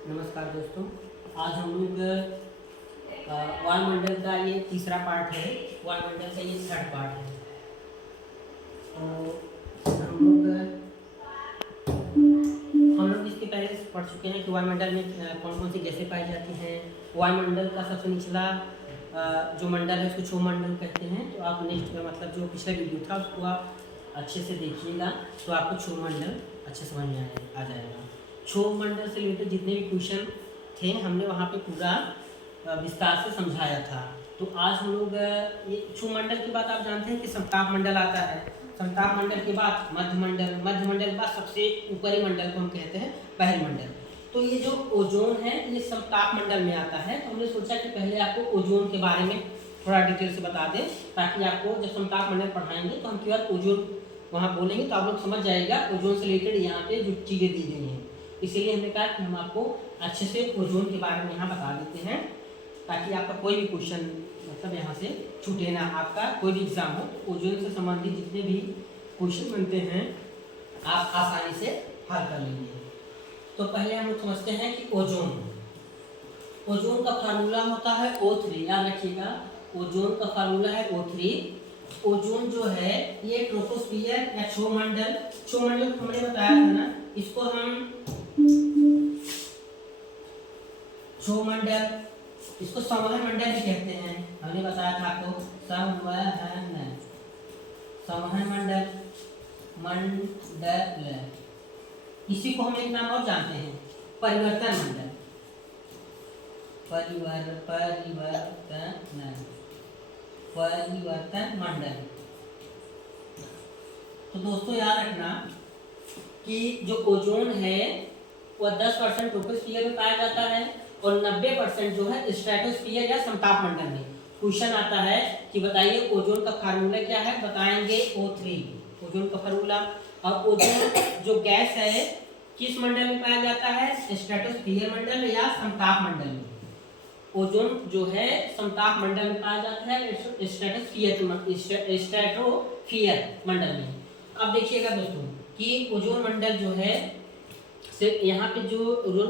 नमस्कार दोस्तों, आज हम लोग वायुमंडल का ये तीसरा पार्ट है। वायुमंडल का ये थर्ड पार्ट है। तो हम लोग इसके पहले पढ़ चुके हैं कि वायुमंडल में कौन कौन सी गैसें पाई जाती हैं। वायुमंडल का सबसे निचला जो मंडल है उसको क्षोमंडल कहते हैं। तो आप नेक्स्ट मतलब जो पिछला वीडियो था उसको आप अच्छे से देखिएगा तो आपको क्षोमंडल अच्छे समझ में आ जाएगा। क्षोमंडल से रिलेटेड जितने भी क्वेश्चन थे हमने वहाँ पे पूरा विस्तार से समझाया था। तो आज हम लोग ये क्षोमंडल के बाद आप जानते हैं कि समताप मंडल आता है। समताप मंडल के बाद मध्यमंडल, मध्यमंडल के बाद सबसे ऊपरी मंडल को हम कहते हैं बहिर्मंडल। तो ये जो ओजोन है ये समताप मंडल में आता है। तो हमने सोचा कि पहले आपको ओजोन के बारे में थोड़ा डिटेल से बता दें, ताकि आपको जब समताप मंडल पढ़ाएंगे तो हम केवल ओजोन वहाँ बोलेंगे तो आप लोग समझ जाएगा ओजोन से रिलेटेड यहाँ पे जो चीज़ें दी गई हैं। इसीलिए हमने कहा कि हम आपको अच्छे से ओजोन के बारे में यहाँ बता देते हैं, ताकि आपका कोई भी क्वेश्चन मतलब यहाँ से छूटे ना। आपका कोई भी एग्जाम हो तो ओजोन से संबंधित जितने भी क्वेश्चन बनते हैं आप आसानी से हल कर लेंगे। तो पहले हम लोग समझते हैं कि ओजोन का फार्मूला होता है O3। याद रखिएगा, ओजोन का फार्मूला है O3। ओजोन जो है ये ट्रोपोस्फियर या क्षोमंडल हमने बताया था ना, इसको हम क्षोमंडल, इसको संवहन मंडल भी कहते हैं। हमने बताया था आपको संवहन मंडल। इसी को हम एक नाम और जानते हैं, परिवर्तन मंडल। परिवर्तन मंडल। तो दोस्तों याद रखना कि जो ओजोन है वह 10% ट्रोपोस्फियर में पाया जाता है और 90% जो है स्ट्रेटोस्फियर या समताप मंडल में। क्वेश्चन आता है कि बताइए ओजोन का फार्मूला क्या है, बताएंगे O3 ओजोन का फार्मूला। और ओजोन जो गैस है किस मंडल में पाया जाता है, स्ट्रेटोस्फियर मंडल में या समताप मंडल में। ओजोन जो है समताप मंडल में पाया जाता है, स्ट्रेटोस्फियर मंडल में। अब देखिएगा दोस्तों कि ओजोन मंडल जो है सिर्फ यहाँ पे जो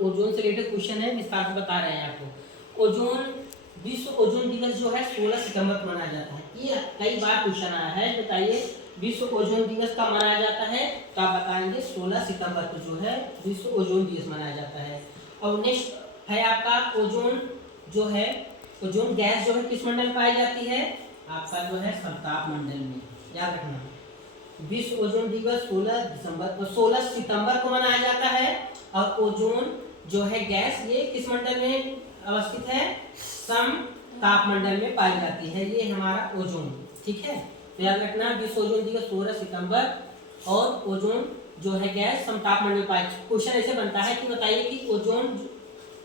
ओजोन से रिलेटेड क्वेश्चन है विस्तार से बता रहे हैं आपको। विश्व ओजोन दिवस जो है 16 सितंबर को मनाया जाता है। ये कई बार क्वेश्चन आया है, बताइए विश्व ओजोन दिवस कब मनाया जाता है, तो आप बताएंगे 16 सितंबर को जो है विश्व ओजोन दिवस मनाया जाता है। और नेक्स्ट है आपका ओजोन जो है, ओजोन गैस जो है किस मंडल में पाई जाती है, आपका जो है समताप मंडल में। याद रखना विश्व ओजोन दिवस 16 सितंबर को मनाया जाता है। और ओजोन जो है गैस ये किस मंडल में अवस्थित है, समताप मंडल में पाई जाती है। ये हमारा ओजोन, ठीक है। तो याद रखना विश्व ओजोन दिवस 16 सितंबर और ओजोन जो है गैस समताप मंडल में पाई। क्वेश्चन ऐसे बनता है कि बताइए कि ओजोन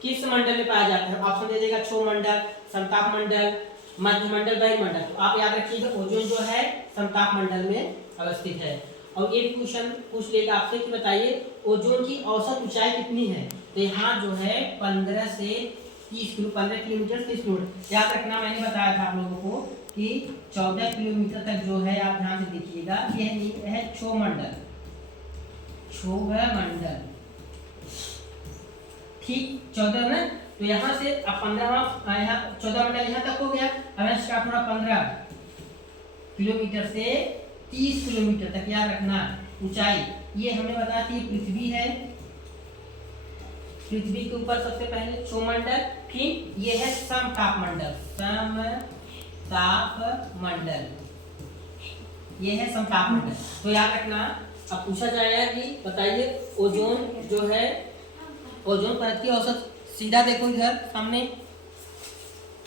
किस मंडल में पाया जाता है, ऑप्शन दे देगा क्षोमंडल, समताप मंडल, मध्यमंडल, बहिर्मंडल। तो आप याद रखिएगा ओजोन जो है समताप मंडल में अवस्थित है। और ये क्वेश्चन पूछ लेगा आपसे कि बताइए ओजोन की औसत ऊंचाई कितनी है, तो यहाँ जो है 15 से 30 किलोमीटर 30 किलोमीटर। याद रखना मैंने बताया था आप लोगों को कि 14 किलोमीटर तक जो है, आप ध्यान से देखिएगा, यह है क्षोमंडल, ठीक 14 ना। तो यहाँ से अब 15 यहाँ 14 मंडल यहाँ तक हो गया। अब स्टार्ट हो रहा 15 किलोमीटर से 30 किलोमीटर तक। याद रखना ऊंचाई ये हमने बताया थी पृथ्वी है, पृथ्वी के ऊपर सबसे पहले क्षोमंडल, फिर ये है समताप मंडल, ये है समताप मंडल। तो याद रखना अब पूछा जाएगा कि बताइए ओजोन जो है, ओजोन परत की औसत, सीधा देखो इधर सामने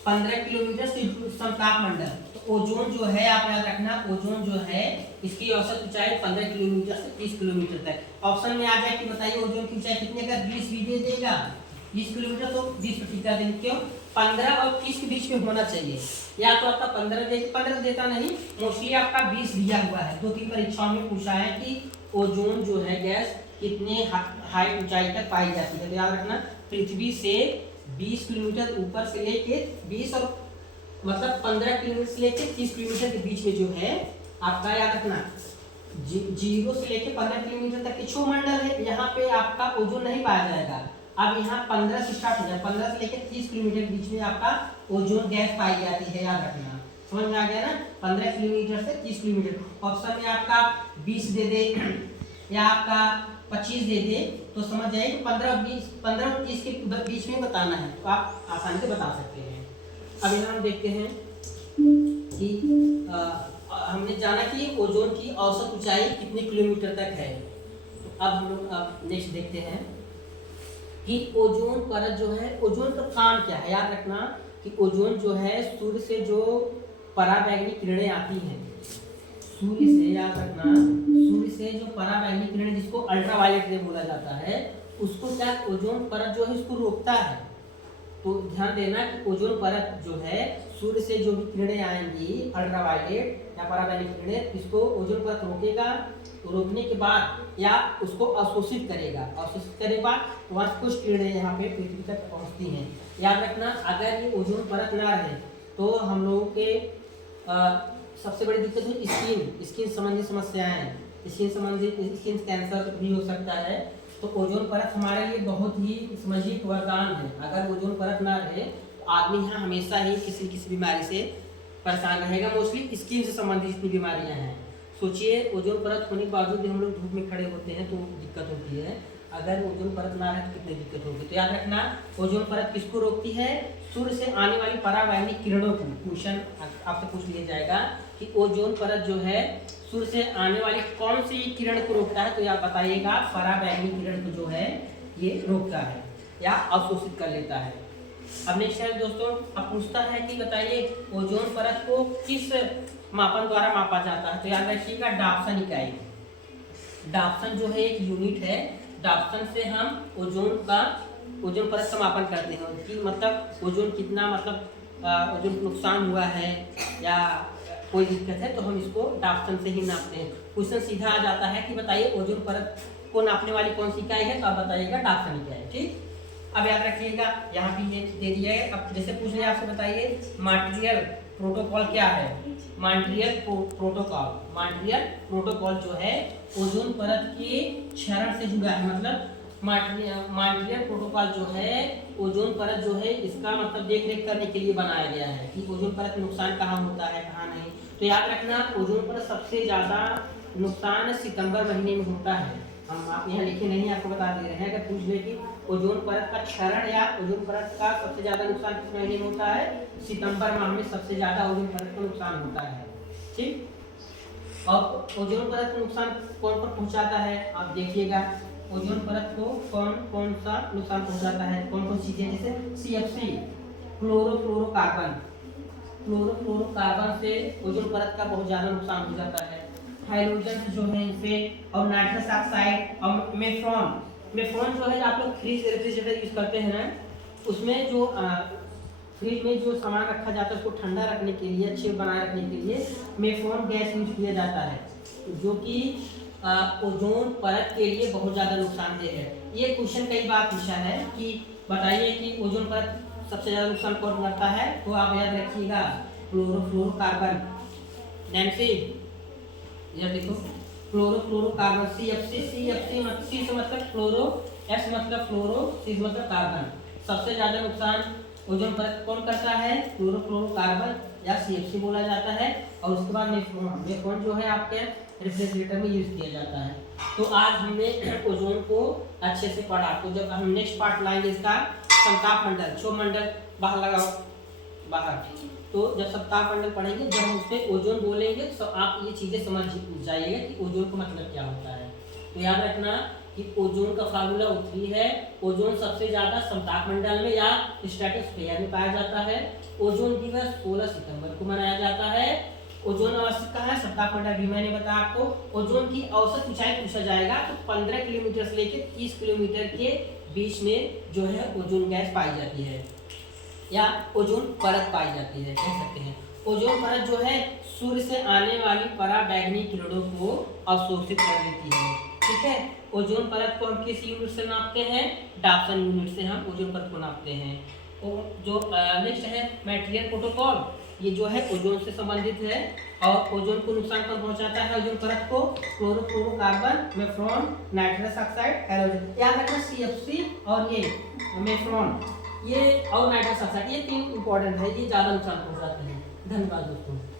15 किलोमीटर से समताप मंडल। तो ओजोन जो है आप याद रखना ओजोन जो है इसकी औसत ऊंचाई 15 किलोमीटर से 30 किलोमीटर तक। ऑप्शन में आ जाए कि बताइए ओजोन की ऊंचाई कितनी, अगर 20 भी दे देगा 20 किलोमीटर तो 20 पर टिका देंगे। क्यों, 15 और 30 के बीच में होना चाहिए। या तो आपका 15 देता नहीं, मोस्टली आपका 20 दिया हुआ है। 2-3 परीक्षाओं में पूछा है कि ओजोन जो है गैस कितने हाई ऊंचाई तक पाई जाती है। तो याद रखना पृथ्वी से 20 किलोमीटर ऊपर से लेके 20 और मतलब 15 किलोमीटर से लेके 30 किलोमीटर के बीच में जो है आपका, याद रखना 0 से लेके 15 किलोमीटर तक के क्षोमंडल है। यहाँ पे आपका ओजोन नहीं पाया जाएगा। अब यहाँ 15 से स्टार्ट हो जाए, 15 से लेकर 30 किलोमीटर के बीच में आपका ओजोन गैस पाई जाती है, याद रखना। समझ में आ गया ना? 15 किलोमीटर से 30 किलोमीटर। ऑप्शन में आपका 20 दे दे या आपका 25 दे दे तो समझ जाइए कि 15 और 30 के बीच में बताना है, तो आप आसानी से बता सकते हैं। अब यहाँ हम देखते हैं कि हमने जाना कि ओजोन की औसत ऊंचाई कितने किलोमीटर तक है। तो अब हम लोग नेक्स्ट देखते हैं कि ओजोन परत जो है, ओजोन का काम क्या है। याद रखना कि ओजोन जो है सूर्य से जो पराबैंगनी किरणें आती हैं, सूर्य से, याद रखना, सूर्य से जो पराबैंगनी किरणें जिसको अल्ट्रावायलेट रे बोला जाता है, उसको क्या ओजोन परत जो है इसको रोकता है। तो ध्यान देना कि ओजोन परत जो है सूर्य से जो भी किरणें आएंगी अल्ट्रावायलेट या पराबैंगनी किरणें, इसको ओजोन परत रोकेगा। तो रोकने के बाद या उसको अवशोषित करेगा, अवशोषित करने के बाद वहाँ से कुछ किरणें यहाँ पे पृथ्वी तक पहुँचती हैं। याद रखना अगर ये ओजोन परत ना रहे तो हम लोगों के सबसे बड़ी दिक्कत है स्किन संबंधी समस्याएं, स्किन कैंसर भी हो सकता है। तो ओजोन परत हमारे लिए बहुत ही समझिए वरदान है। अगर ओजोन परत ना रहे तो आदमी यहाँ हमेशा ही किसी किसी बीमारी से परेशान रहेगा। मोस्टली स्किन से संबंधित जितनी बीमारियाँ हैं, सोचिए ओजोन परत होने के बावजूद भी हम लोग धूप में खड़े होते हैं तो दिक्कत होती है। अगर ओजोन परत ना रहे तो कितनी दिक्कत होगी। तो याद रखना ओजोन परत किसको रोकती है? सूर्य से आने वाली पराबैंगनी किरणों को। क्वेश्चन आपसे पूछ लिया जाएगा कि ओजोन परत जो है सूर्य से आने वाली कौन सी किरण को रोकता है, तो आप बताइएगा पराबैंगनी किरण को जो है ये रोकता है या अवशोषित कर लेता है। अब नेक्स्ट है दोस्तों, अब पूछता है कि बताइए ओजोन परत को किस मापन द्वारा मापा जाता है। तो याद रखिएगा डाप्सन इकाई। डाप्सन जो है एक यूनिट है, डाप्सन से हम ओजोन परत का मापन करते हैं कि मतलब ओजोन कितना, मतलब ओजोन नुकसान हुआ है या कोई दिक्कत है तो हम इसको डाप्सन से ही नापते हैं। क्वेश्चन सीधा आ जाता है कि बताइए ओजोन परत को नापने वाली कौन सी इकाई है, तो आप बताइएगा डाप्सन इकाई। ठीक, अब याद रखिएगा यहाँ पे ये दे दिया है। अब जैसे पूछ रहे हैं आपसे बताइए मॉन्ट्रियल प्रोटोकॉल क्या है। मॉन्ट्रियल प्रोटोकॉल जो है ओजोन परत के क्षरण से जुड़ा है। मतलब मॉन्ट्रियल प्रोटोकॉल जो है ओजोन परत जो है इसका मतलब देख रेख करने के लिए बनाया गया है कि ओजोन परत में नुकसान कहाँ होता है कहाँ नहीं। तो याद रखना ओजोन परत सबसे ज़्यादा नुकसान सितंबर महीने में होता है। हम आप यहाँ लिखे नहीं, आपको बता दे रहे हैं। अगर पूछ ले कि ओजोन परत का क्षरण या ओजोन परत का सबसे ज़्यादा नुकसान किस महीने में होता है, सितंबर माह में सबसे ज़्यादा ओजोन परत का नुकसान होता है। ठीक, और ओजोन परत का नुकसान कौन कौन पहुँचाता है आप देखिएगा। ओजोन परत को कौन कौन सा नुकसान पहुंचाता है, कौन कौन चीजें, जैसे CFC क्लोरोफ्लोरोकार्बन से ओजोन परत का बहुत ज्यादा नुकसान हो जाता है। हाइड्रोजन जो है इनसे, और नाइट्रस ऑक्साइड और मेफ्रॉन जो है आप लोग फ्रिज रेफ्रिजरेटर यूज करते हैं ना, उसमें जो फ्रिज में जो सामान रखा जाता है उसको ठंडा रखने के लिए, अच्छे बनाए रखने के लिए मेफ्रॉन गैस यूज किया जाता है, जो कि ओजोन परत के लिए बहुत ज़्यादा नुकसानदेह है। ये क्वेश्चन कई बार पूछा है कि बताइए कि ओजोन परत सबसे ज़्यादा नुकसान कौन करता है, तो आप याद रखिएगा क्लोरोफ्लोरोकार्बन। नैन्सी ये देखो क्लोरोफ्लोरोकार्बन CFC C से मतलब फ्लोरो, F मतलब फ्लोरो, C मतलब कार्बन। सबसे ज़्यादा नुकसान ओजोन परत कौन करता है, क्लोरोफ्लोरोकार्बन या CFC बोला जाता है। और उसके बाद मेफ्रॉन जो है आपके रेफ्रिजरेटर में यूज किया जाता है। तो आज हमने ओजोन को अच्छे से पढ़ा। तो जब हम नेक्स्ट पार्ट लाएंगे इसका समताप मंडल, क्षोभ मंडल बाहर लगाओ बाहर, तो जब समताप मंडल पढ़ेंगे, जब हम उसमें ओजोन बोलेंगे तो आप ये चीज़ें समझ जाइएगा कि ओजोन का मतलब क्या होता है। तो याद रखना कि ओजोन का फार्मूला O3 है। ओजोन सबसे ज़्यादा समताप मंडल में या स्ट्रेटोस्फीयर में पाया जाता है। ओजोन दिवस 16 सितंबर को मनाया जाता है। ओजोन अवस्थित कहाँ है, समताप मंडल भी मैंने बताया आपको। ओजोन की औसत ऊंचाई पूछा जाएगा तो 15 किलोमीटर से लेकर 30 किलोमीटर के बीच में जो है ओजोन गैस पाई जाती है या ओजोन परत पाई जाती है, कह सकते हैं। ओजोन परत जो है सूर्य से आने वाली पराबैंगनी किरणों को अवशोषित कर लेती है। ठीक है, ओजोन परत को हम किस यूनिट से नापते हैं, डाप्सन यूनिट से हम ओजोन परत को नापते हैं। तो जो नेक्स्ट है मॉन्ट्रियल प्रोटोकॉल। ये जो है ओजोन से संबंधित है और ओजोन को नुकसान कौन पहुंचाता है? ओजोन परत को क्लोरोफ्लोरोकार्बन, मेफ्रॉन, नाइट्रस ऑक्साइड, हैलोजन। याद रखना CFC और ये मेफ्रॉन, ये और नाइट्रस ऑक्साइड, ये तीन इंपॉर्टेंट है, ये ज्यादा नुकसान पहुंचाते हैं। धन्यवाद दोस्तों।